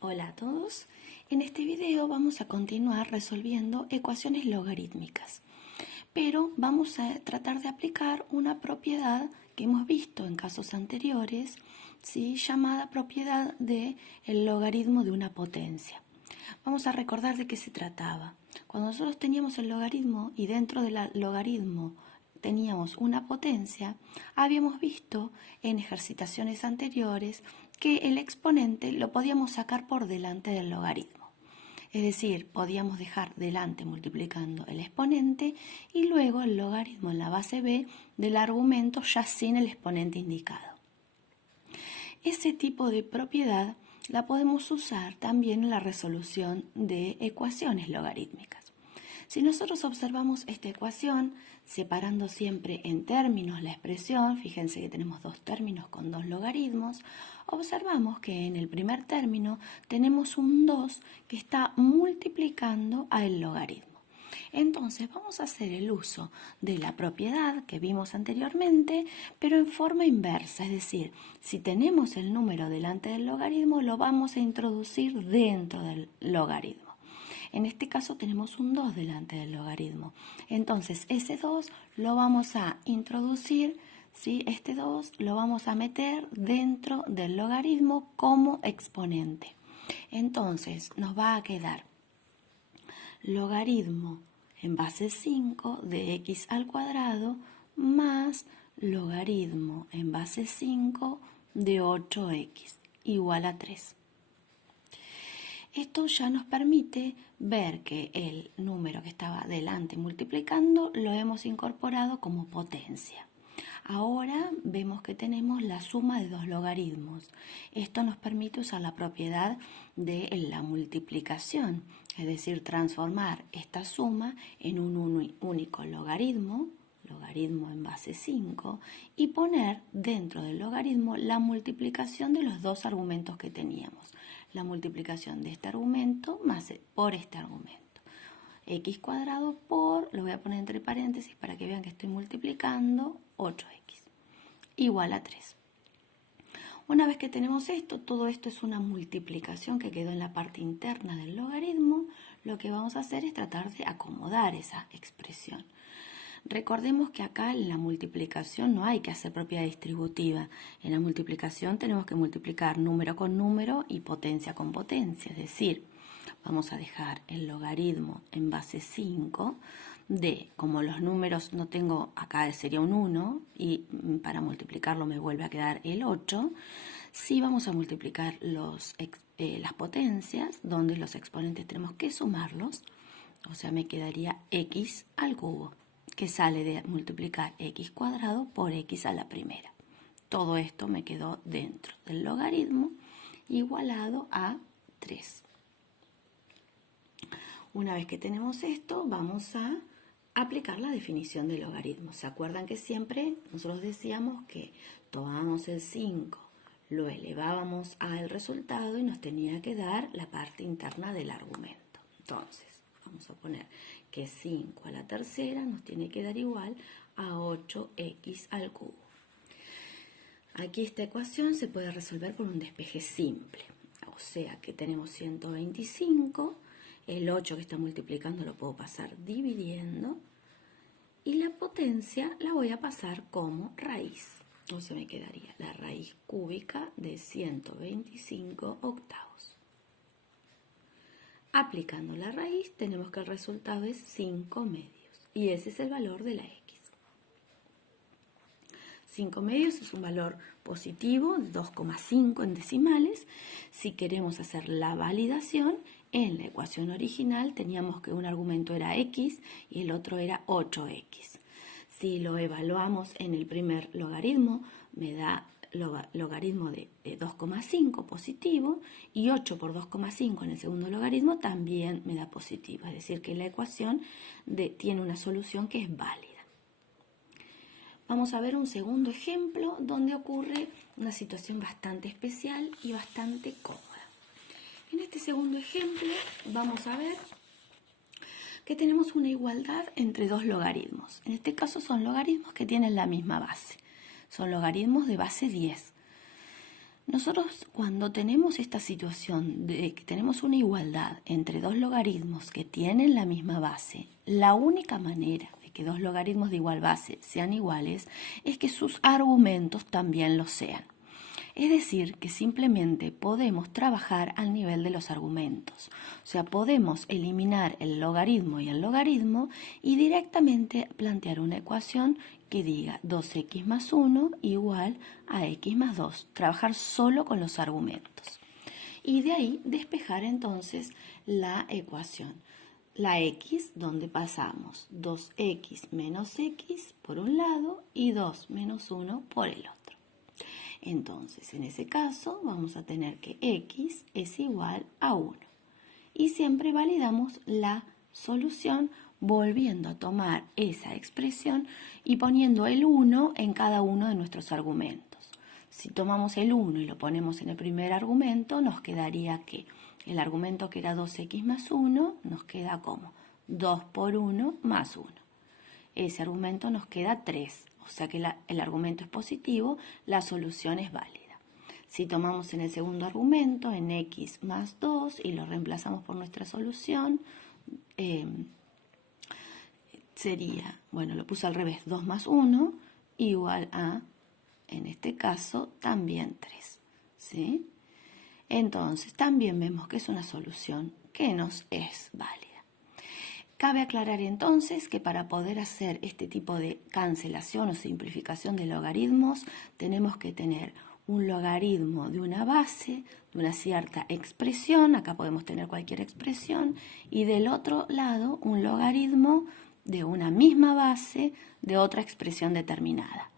Hola a todos. En este video vamos a continuar resolviendo ecuaciones logarítmicas, pero vamos a tratar de aplicar una propiedad que hemos visto en casos anteriores, ¿sí? Llamada propiedad del logaritmo de una potencia. Vamos a recordar de qué se trataba. Cuando nosotros teníamos el logaritmo y dentro del logaritmo teníamos una potencia, habíamos visto en ejercitaciones anteriores que el exponente lo podíamos sacar por delante del logaritmo. Es decir, podíamos dejar delante multiplicando el exponente y luego el logaritmo en la base b del argumento ya sin el exponente indicado. Ese tipo de propiedad la podemos usar también en la resolución de ecuaciones logarítmicas. Si nosotros observamos esta ecuación, separando siempre en términos la expresión, fíjense que tenemos dos términos con dos logaritmos, observamos que en el primer término tenemos un 2 que está multiplicando al logaritmo. Entonces vamos a hacer el uso de la propiedad que vimos anteriormente, pero en forma inversa, es decir, si tenemos el número delante del logaritmo, lo vamos a introducir dentro del logaritmo. En este caso tenemos un 2 delante del logaritmo. Entonces ese 2 lo vamos a introducir, ¿sí? Este 2 lo vamos a meter dentro del logaritmo como exponente. Entonces nos va a quedar logaritmo en base 5 de x al cuadrado más logaritmo en base 5 de 8x igual a 3. Esto ya nos permite ver que el número que estaba delante multiplicando lo hemos incorporado como potencia. Ahora vemos que tenemos la suma de dos logaritmos. Esto nos permite usar la propiedad de la multiplicación, es decir, transformar esta suma en un único logaritmo, logaritmo en base 5, y poner dentro del logaritmo la multiplicación de los dos argumentos que teníamos. La multiplicación de este argumento más por este argumento. X cuadrado por, lo voy a poner entre paréntesis para que vean que estoy multiplicando, 8x, igual a 3. Una vez que tenemos esto, todo esto es una multiplicación que quedó en la parte interna del logaritmo, lo que vamos a hacer es tratar de acomodar esa expresión. Recordemos que acá en la multiplicación no hay que hacer propiedad distributiva. En la multiplicación tenemos que multiplicar número con número y potencia con potencia, es decir, vamos a dejar el logaritmo en base 5 de, como los números no tengo, acá sería un 1 y para multiplicarlo me vuelve a quedar el 8. Sí vamos a multiplicar las potencias, donde los exponentes tenemos que sumarlos, o sea me quedaría x al cubo, que sale de multiplicar x cuadrado por x a la primera. Todo esto me quedó dentro del logaritmo igualado a 3. Una vez que tenemos esto, vamos a aplicar la definición de logaritmo. ¿Se acuerdan que siempre nosotros decíamos que tomábamos el 5, lo elevábamos al resultado y nos tenía que dar la parte interna del argumento? Entonces, vamos a poner que 5 a la tercera nos tiene que dar igual a 8x al cubo. Aquí esta ecuación se puede resolver por un despeje simple. O sea que tenemos 125, el 8 que está multiplicando lo puedo pasar dividiendo y la potencia la voy a pasar como raíz. Entonces me quedaría la raíz cúbica de 125 octavos. Aplicando la raíz tenemos que el resultado es 5 medios y ese es el valor de la x. 5 medios es un valor positivo de 2,5 en decimales. Si queremos hacer la validación, en la ecuación original teníamos que un argumento era x y el otro era 8x. Si lo evaluamos en el primer logaritmo, me da logaritmo de 2,5 positivo y 8 por 2,5 en el segundo logaritmo también me da positivo. Es decir, que la ecuación tiene una solución que es válida. Vamos a ver un segundo ejemplo donde ocurre una situación bastante especial y bastante cómoda. En este segundo ejemplo vamos a ver que tenemos una igualdad entre dos logaritmos. En este caso son logaritmos que tienen la misma base. Son logaritmos de base 10. Nosotros cuando tenemos esta situación de que tenemos una igualdad entre dos logaritmos que tienen la misma base, la única manera de que dos logaritmos de igual base sean iguales es que sus argumentos también lo sean. Es decir, que simplemente podemos trabajar al nivel de los argumentos. O sea, podemos eliminar el logaritmo y directamente plantear una ecuación que diga 2x más 1 igual a x más 2. Trabajar solo con los argumentos. Y de ahí despejar entonces la ecuación. La x, donde pasamos 2x menos x por un lado y 2 menos 1 por el otro. Entonces, en ese caso, vamos a tener que x es igual a 1. Y siempre validamos la solución volviendo a tomar esa expresión y poniendo el 1 en cada uno de nuestros argumentos. Si tomamos el 1 y lo ponemos en el primer argumento, nos quedaría que el argumento que era 2x más 1 nos queda como 2 por 1 más 1. Ese argumento nos queda 3. O sea que el argumento es positivo, la solución es válida. Si tomamos en el segundo argumento, en x más 2, y lo reemplazamos por nuestra solución, sería, bueno, lo puse al revés, 2 más 1 igual a, en este caso, también 3. ¿Sí? Entonces, también vemos que es una solución que nos es válida. Cabe aclarar entonces que para poder hacer este tipo de cancelación o simplificación de logaritmos tenemos que tener un logaritmo de una base, de una cierta expresión, acá podemos tener cualquier expresión, y del otro lado un logaritmo de una misma base de otra expresión determinada.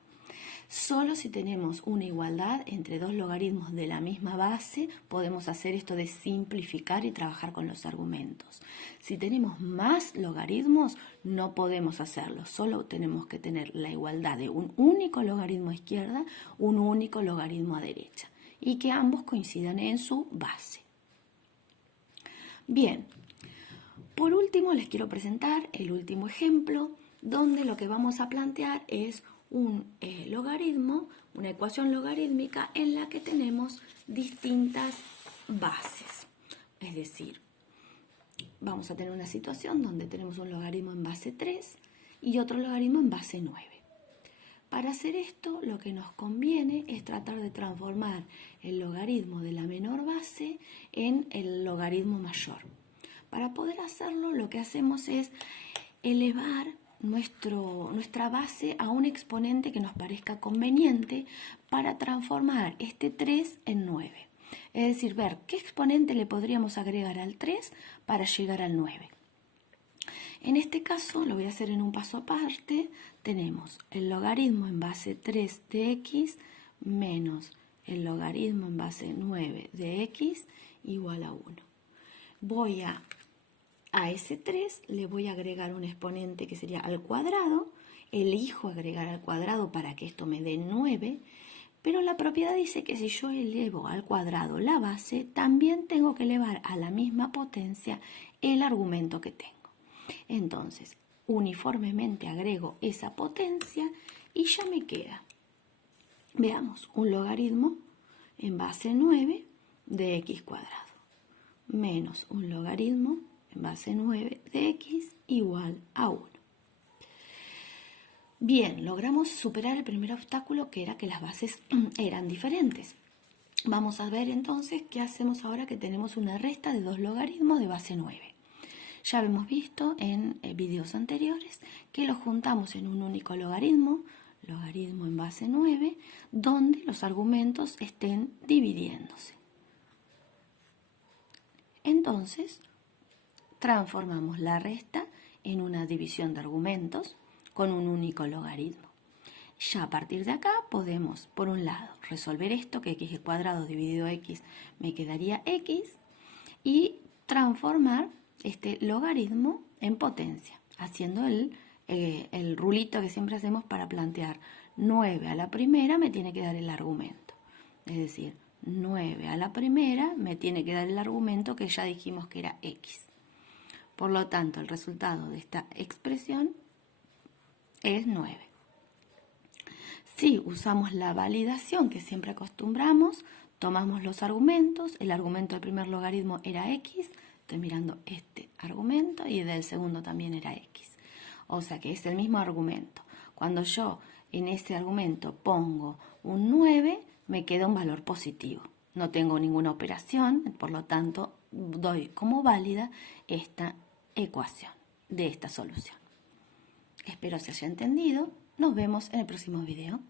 Solo si tenemos una igualdad entre dos logaritmos de la misma base podemos hacer esto de simplificar y trabajar con los argumentos. Si tenemos más logaritmos no podemos hacerlo, solo tenemos que tener la igualdad de un único logaritmo a izquierda, un único logaritmo a derecha y que ambos coincidan en su base. Bien, por último les quiero presentar el último ejemplo donde lo que vamos a plantear es un logaritmo, una ecuación logarítmica en la que tenemos distintas bases. Es decir, vamos a tener una situación donde tenemos un logaritmo en base 3 y otro logaritmo en base 9. Para hacer esto, lo que nos conviene es tratar de transformar el logaritmo de la menor base en el logaritmo mayor. Para poder hacerlo, lo que hacemos es elevar nuestra base a un exponente que nos parezca conveniente para transformar este 3 en 9. Es decir, ver qué exponente le podríamos agregar al 3 para llegar al 9. En este caso, lo voy a hacer en un paso aparte, tenemos el logaritmo en base 3 de x menos el logaritmo en base 9 de x igual a 1. Voy a ese 3 le voy a agregar un exponente que sería al cuadrado, elijo agregar al cuadrado para que esto me dé 9, pero la propiedad dice que si yo elevo al cuadrado la base, también tengo que elevar a la misma potencia el argumento que tengo. Entonces, uniformemente agrego esa potencia y ya me queda, veamos, un logaritmo en base 9 de x cuadrado menos un logaritmo en base 9 de x igual a 1. Bien, logramos superar el primer obstáculo que era que las bases eran diferentes. Vamos a ver entonces qué hacemos ahora que tenemos una resta de dos logaritmos de base 9. Ya hemos visto en videos anteriores que los juntamos en un único logaritmo, logaritmo en base 9, donde los argumentos estén dividiéndose. Entonces, transformamos la resta en una división de argumentos con un único logaritmo. Ya a partir de acá podemos, por un lado, resolver esto, que x cuadrado dividido x me quedaría x, y transformar este logaritmo en potencia, haciendo el rulito que siempre hacemos para plantear 9 a la primera me tiene que dar el argumento. Es decir, 9 a la primera me tiene que dar el argumento que ya dijimos que era x. Por lo tanto, el resultado de esta expresión es 9. Si usamos la validación que siempre acostumbramos, Tomamos los argumentos, el argumento del primer logaritmo era x, estoy mirando este argumento y del segundo también era x. O sea que es el mismo argumento. Cuando yo en ese argumento pongo un 9, me queda un valor positivo. No tengo ninguna operación, por lo tanto doy como válida esta ecuación de esta solución. Espero se haya entendido. Nos vemos en el próximo video.